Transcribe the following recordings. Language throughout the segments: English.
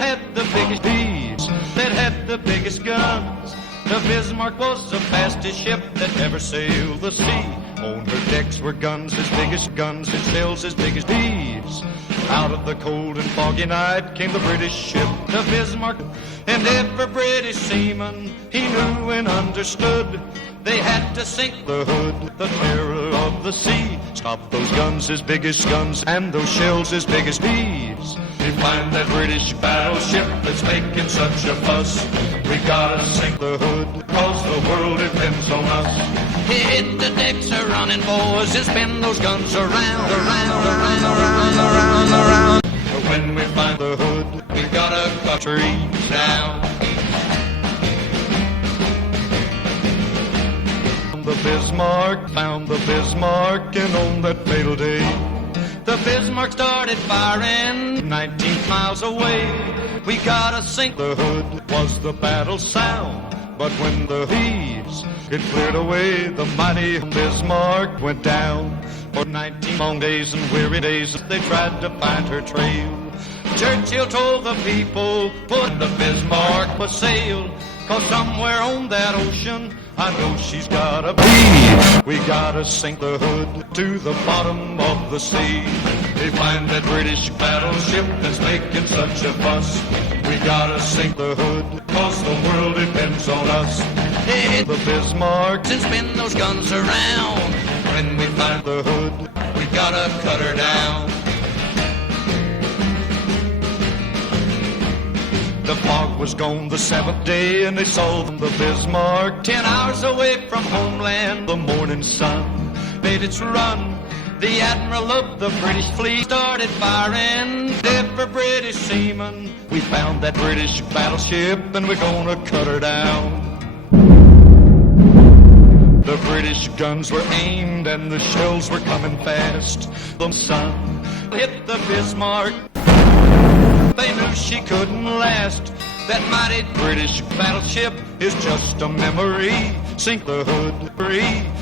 had the biggest beads, that had the biggest guns. The Bismarck was the fastest ship that ever sailed the sea. On her decks were guns, and shells as big as beads. Out of the cold and foggy night came the British ship, the Bismarck, and every British seaman he knew and understood. They had to sink the Hood, the terror of the sea. Stop those guns as big as guns and those shells as big as beads. We find that British battleship that's making such a fuss. We gotta sink the Hood, cause the world depends on us. Hit the decks a running, boys, and spin those guns around. When we find the Hood, we gotta cut trees down. The Bismarck, found the Bismarck, and on that fatal day, the Bismarck started firing 19 miles away. We gotta sink the Hood, was the battle sound. But when the thieves had cleared away, the mighty Bismarck went down. For 19 long days and weary days they tried to find her trail. Churchill told the people, put the Bismarck for sale, cause somewhere on that ocean I know she's gotta be. We gotta sink the Hood to the bottom of the sea. They find that British battleship that's making such a fuss. We gotta sink the Hood, cause the world depends on us. Hit the Bismarck and spin those guns around. When we find the Hood, we gotta cut her down. The fog was gone the 7th day, and they saw the Bismarck 10 hours away from homeland. The morning sun made its run. The admiral of the British fleet started firing. Every British seaman, we found that British battleship, and we're gonna cut her down. The British guns were aimed, and the shells were coming fast. The sun hit the Bismarck. They knew she couldn't last. That mighty British battleship is just a memory. Sink the Hood,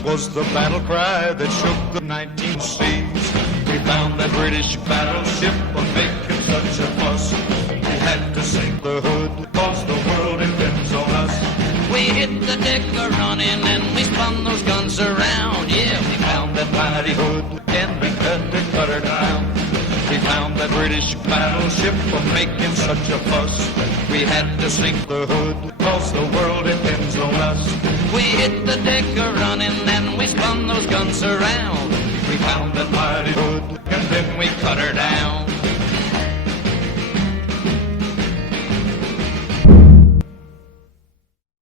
was the battle cry that shook the 19 seas. We found that British battleship was making such a fuss. We had to sink the Hood, cause the world depends on us. We hit the deck a-running and we spun those guns around. Yeah, we found that mighty Hood and we had to cut her down. We found that British battleship for making such a fuss. We had to sink the Hood, cause the world depends on us. We hit the deck a-running and we spun those guns around. We found that mighty Hood, and then we cut her down.